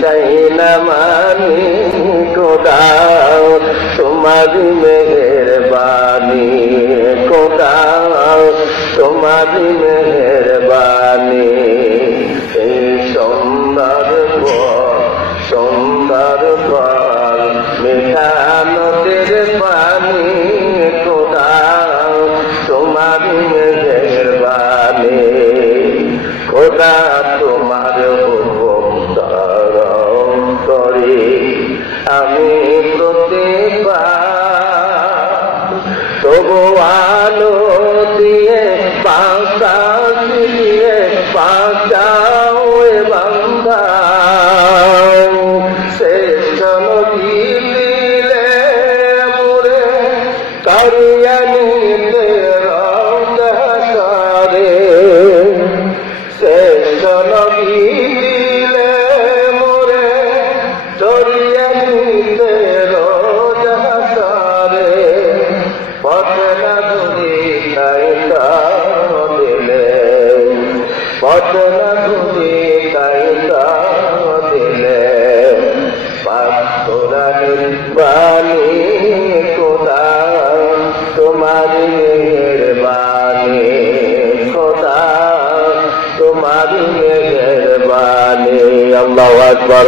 চাই না মানি খোদা তোমারি মেহেরবানি খোদা তোমারি মেহেরবানি এই সুন্দর ফল মিঠা নদীর পানি খোদা তোমারি মেহেরবানি খোদা তোমার হুকুম ধারণ করি আমি প্রতিবার তবু আলো দিয়ে বাতাস দিয়ে বাঁচাও বান্দা শ্রেষ্ঠ নবী দিলে মোরে কারিয়া নিতে রওজা সারে শ্রেষ্ঠ নবী দিলে মোরে চরিয়া নিতে রওজা সারে পথে না ধুলি কাইতা দিলে পথে না ধুলি কাইতা দিলে পাথরা নির্বাণী খোদা তোমারি মেহেরবানি খোদা তোমারি মেহেরবানি আল্লাহু আকবার।